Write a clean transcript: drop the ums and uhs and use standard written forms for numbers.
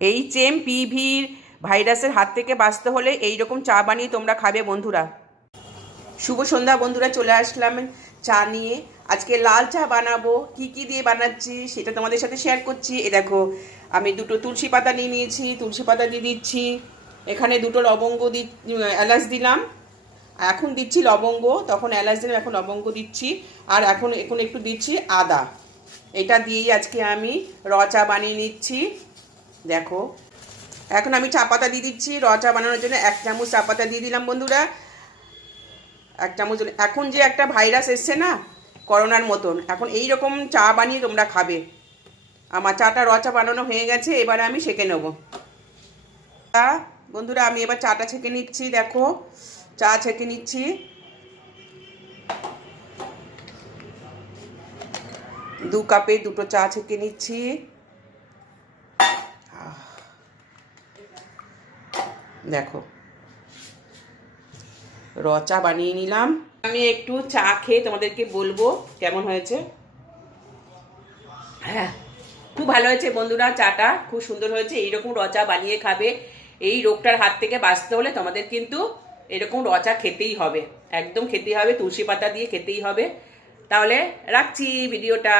HMPV ভাইরাসের হাত থেকে বাঁচতে হলে এই রকম চা বানিয়ে তোমরা খাবে বন্ধুরা। শুভ সন্ধ্যা বন্ধুরা, চলে আসলাম চা নিয়ে। আজকে লাল চা বানাবো। কি কি দিয়ে বানাচ্ছি সেটা তোমাদের সাথে শেয়ার করছি। এ দেখো, আমি দুটো তুলসী পাতা নিয়ে নিয়েছি, তুলসী পাতা দিয়ে দিচ্ছি। এখানে দুটো লবঙ্গ এলাচ দিলাম। এখন দিচ্ছি লবঙ্গ, তখন এলাচ দিলাম, এখন লবঙ্গ দিচ্ছি। আর এখন এখন একটু দিচ্ছি আদা। এটা দিয়েই আজকে আমি চা বানিয়ে নিচ্ছি। দেখো, এখন আমি চা পাতা দিয়ে দিচ্ছি। চা বানানোর জন্য 1 চামচ চা পাতা দিয়ে দিলাম বন্ধুরা, 1 চামচ। এখন যে একটা ভাইরাস এসছে না, করোনার মতন, এখন এই রকম চা বানিয়ে তোমরা খাবে। আমার চাটা চা বানানো হয়ে গেছে, এবারে আমি সেঁকে নেব। বন্ধুরা, আমি এবার চাটা ছেঁকে নিচ্ছি। দেখো, চা ছেঁকে নিচ্ছি। 2 কাপে 2টো চা ছেঁকে নিচ্ছি। দেখো, চা বানিয়ে নিলাম। আমি একটু চা খেয়ে তোমাদেরকে বলবো কেমন হয়েছে। হ্যাঁ, খুব ভালো হয়েছে বন্ধুরা, চাটা খুব সুন্দর হয়েছে। এইরকম চা বানিয়ে খাবে। এই রোগটার হাত থেকে বাঁচতে হলে তোমাদের কিন্তু এরকম চা খেতেই হবে, একদম খেতেই হবে, তুলসী পাতা দিয়ে খেতেই হবে। তাহলে রাখছি ভিডিওটা।